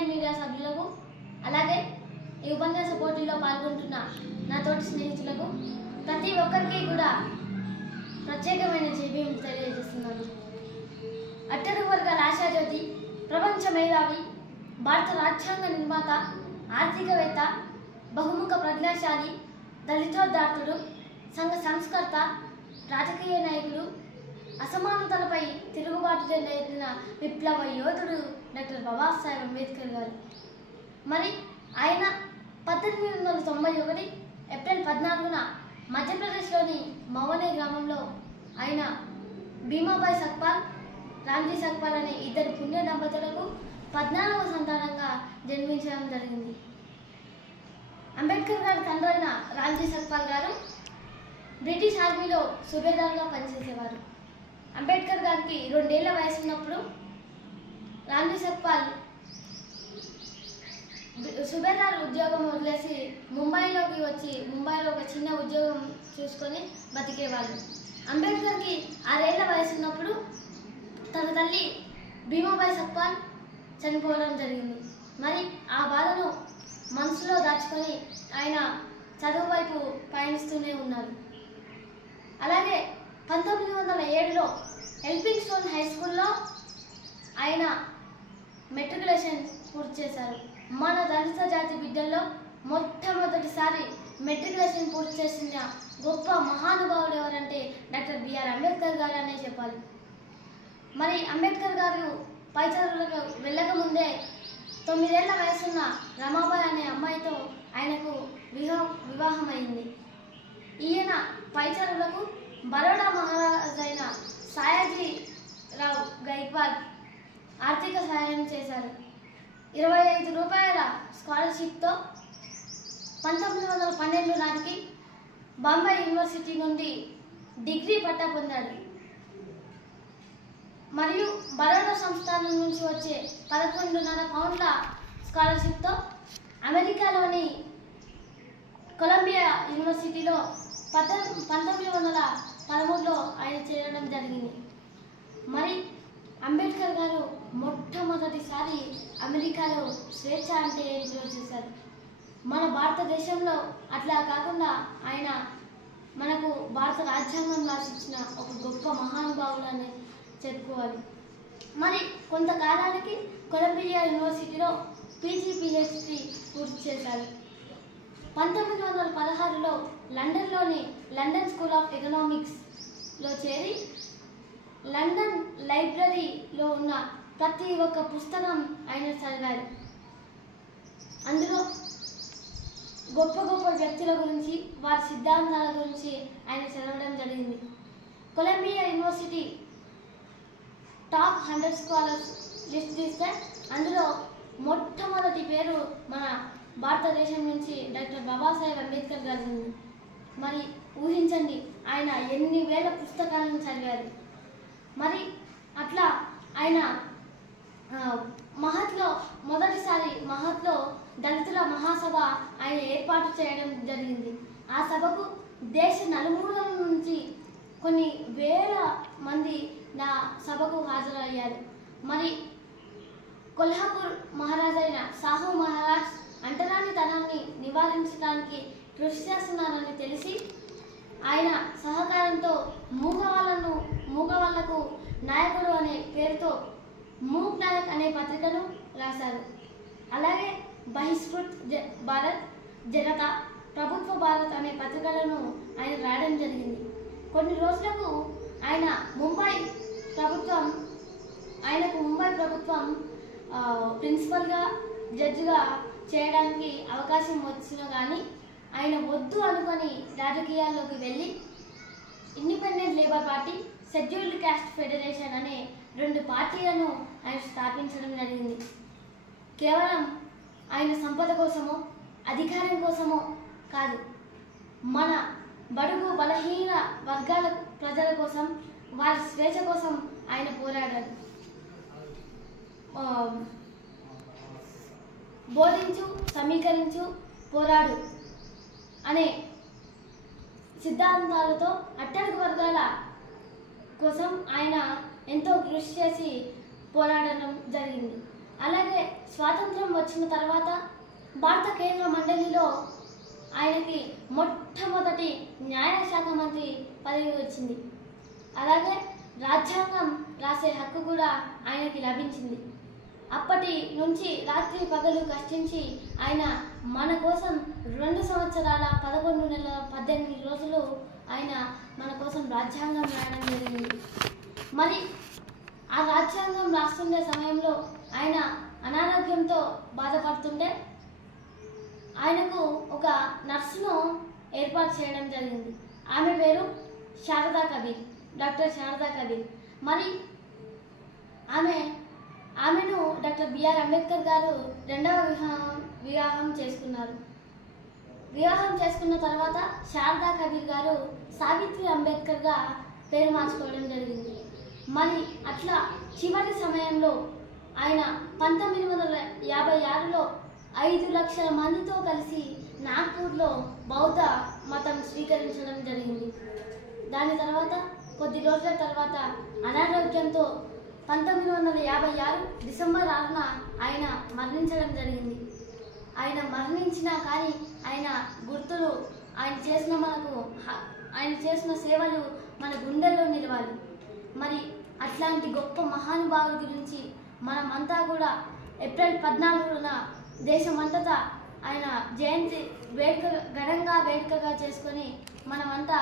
Nine media సభ్యులకు అలాగే ఈ ఉపన్యాస పోటీలో పాల్గొంటున్న నా తోటి స్నేహితులకు ప్రతి ఒక్కరికి కూడా ప్రత్యేకమైన జైభీం తెలియజేస్తున్నాను. అట్టడుగు వర్గాల ఆశాజ్యోతి, ప్రపంచ మేధావి, భారత రాజ్యాంగ నిర్మాత, ఆర్థికవేత్త, బహుముఖ ప్రజ్ఞాశాలి, దళితోద్ధార్తుడు, సంఘ సంస్కర్త, రాజకీయ నాయకుడు, అసమానతలపై తిరుగుబాటు జెండా ఎత్తిన విప్లవ యోధుడు డాక్టర్ బాబాసాహెబ్ అంబేద్కర్ గారు. మరి ఆయన 1891 ఏప్రిల్ 14న మధ్యప్రదేశ్లోని మౌనే గ్రామంలో ఆయన భీమాబాయి సక్పాల్, రామ్జీ సక్పాల్ అనే ఇద్దరు పుణ్య దంపతులకు 14వ సంతానంగా జన్మించడం జరిగింది. అంబేద్కర్ గారి తండ్రి అయిన రామ్జీ సక్పాల్ గారు బ్రిటిష్ ఆర్మీలో సుబేదార్గా పనిచేసేవారు. అంబేద్కర్ గారికి 2 ఏళ్ల వయసు ఉన్నప్పుడు రామ్జీ సక్పాల్ సుబేదార్ ఉద్యోగం వదిలేసి ముంబైలోకి వచ్చి ముంబైలో ఒక చిన్న ఉద్యోగం చూసుకొని బతికేవాళ్ళు. అంబేద్కర్కి 6 ఏళ్ల వయసు ఉన్నప్పుడు తన తల్లి భీమాబాయి సక్పాల్ చనిపోవడం జరిగింది. మరి ఆ బాధను మనసులో దాచుకొని ఆయన చదువు వైపు పయనిస్తూనే ఉన్నారు. అలాగే 1907లో హెల్పింగ్ స్టోన్ హై స్కూల్లో ఆయన మెట్రికులేషన్ పూర్తి చేశారు. మన దళిత జాతి బిడ్డల్లో మొట్టమొదటిసారి మెట్రికులేషన్ పూర్తి చేసిన గొప్ప మహానుభావుడు ఎవరంటే డాక్టర్ బిఆర్ అంబేద్కర్ గారు అనే చెప్పాలి. మరి అంబేద్కర్ గారు పై చదువులకు వెళ్ళకముందే 9 ఏళ్ల వయసున్న రమాబాయి అనే అమ్మాయితో ఆయనకు వివాహం అయింది. ఈయన పై చదువులకు బరోడా మహారాజైన సాయాజీరావు గైక్వాడ్ ఆర్థిక సహాయం చేశారు. 25 రూపాయల స్కాలర్షిప్తో 1912 నాటికి బాంబే యూనివర్సిటీ నుండి డిగ్రీ పట్టా పొందాడు. మరియు బరోడా సంస్థానం నుంచి వచ్చే 11.5 పౌండ్ల స్కాలర్షిప్తో అమెరికాలోని కొలంబియా యూనివర్సిటీలో 1913లో ఆయన చేరడం జరిగింది. మరి అంబేద్కర్ గారు మొట్టమొదటిసారి అమెరికాలో స్వేచ్ఛ అంటే ఏంటో చూశారు. మన భారతదేశంలో అట్లా కాకుండా ఆయన మనకు భారత రాజ్యాంగం రాసిచ్చిన ఒక గొప్ప మహానుభావులని చెప్పుకోవాలి. మరి కొంతకాలానికి కొలంబియా యూనివర్సిటీలో PhD పూర్తి చేశారు. 1916లో లండన్లోని లండన్ స్కూల్ ఆఫ్ ఎకనామిక్స్లో చేరి లండన్ లైబ్రరీలో ఉన్న ప్రతి ఒక్క పుస్తకం ఆయన చదివారు. అందులో గొప్ప గొప్ప వ్యక్తుల గురించి, వారి సిద్ధాంతాల గురించి ఆయన చదవడం జరిగింది. Columbia university top 100 scholars list తీస్తే అందులో మొట్టమొదటి పేరు మన భారతదేశం నుంచి డాక్టర్ బాబాసాహెబ్ అంబేద్కర్ గారు ఉంది. మరి ఊహించండి, ఆయన ఎన్ని వేల పుస్తకాలను చదివారు. మరి అట్లా ఆయన మొదటిసారి మహత్లో దళితుల మహాసభ ఆయన ఏర్పాటు చేయడం జరిగింది. ఆ సభకు దేశ నలుమూలల నుంచి కొన్ని వేల మంది నా సభకు హాజరయ్యారు. మరి కొల్హాపూర్ మహారాజైన సాహు మహారాజ్ అంటరానితనాన్ని నివారించడానికి కృషి చేస్తున్నారని తెలిసి ఆయన సహకారంతో మూగవాళ్లకు నాయకుడు అనే పేరుతో మూక్ నాయక్ అనే పత్రికను రాశారు. అలాగే బహిష్కృత్ భారత్, జనతా, ప్రభుత్వ భారత్ అనే పత్రికలను ఆయన రాయడం జరిగింది. కొన్ని రోజులకు ఆయనకు ముంబై ప్రభుత్వం ప్రిన్సిపల్గా, జడ్జిగా చేయడానికి అవకాశం వచ్చినా కానీ ఆయన వద్దు అనుకొని రాజకీయాల్లోకి వెళ్ళి independent labour party, scheduled caste federation అనే 2 పార్టీలను ఆయన స్థాపించడం జరిగింది. కేవలం ఆయన సంపద కోసమో అధికారం కోసమో కాదు, మన బడుగు బలహీన వర్గాల ప్రజల కోసం, వారి స్వేచ్ఛ కోసం ఆయన పోరాడారు. బోధించు, సమీకరించు, పోరాడు అనే సిద్ధాంతాలతో అట్టడుగు వర్గాల కోసం ఆయన ఎంతో కృషి చేసి పోరాడడం జరిగింది. అలాగే స్వాతంత్రం వచ్చిన తర్వాత భారత కేంద్ర మండలిలో ఆయనకి మొట్టమొదటి న్యాయశాఖ మంత్రి పదవి వచ్చింది. అలాగే రాజ్యాంగం రాసే హక్కు కూడా ఆయనకి లభించింది. అప్పటి నుంచి రాత్రి పగలు కష్టించి ఆయన మన కోసం 2 సంవత్సరాల 11 నెలల 18 రోజులు ఆయన మన కోసం రాజ్యాంగం రాయడం జరిగింది. మరి ఆ రాజ్యాంగం రాస్తుండే సమయంలో ఆయన అనారోగ్యంతో బాధపడుతుంటే ఆయనకు ఒక నర్సును ఏర్పాటు చేయడం జరిగింది. ఆమె పేరు శారదా కబీర్, డాక్టర్ శారదా కబీర్. మరి ఆమెను డాక్టర్ బిఆర్ అంబేద్కర్ గారు 2వ వివాహం చేసుకున్నారు. వివాహం చేసుకున్న తర్వాత శారదా కబీర్ గారు సావిత్రి అంబేద్కర్గా పేరు మార్చుకోవడం జరిగింది. మరి అట్లా చివరి సమయంలో ఆయన 1956లో 5 లక్షల మందితో కలిసి నాగ్పూర్లో బౌద్ధ మతం స్వీకరించడం జరిగింది. దాని తర్వాత కొద్ది రోజుల తర్వాత అనారోగ్యంతో 1956 డిసెంబర్ 6న ఆయన మరణించడం జరిగింది. ఆయన మరణించినా కానీ ఆయన గుర్తులు, ఆయన చేసిన సేవలు మన గుండెల్లో నిలవాలి. మరి అట్లాంటి గొప్ప మహానుభావుడి గురించి మనమంతా కూడా ఏప్రిల్ 14న దేశమంతటా ఆయన జయంతి ఘనంగా వేడుకగా చేసుకొని మనమంతా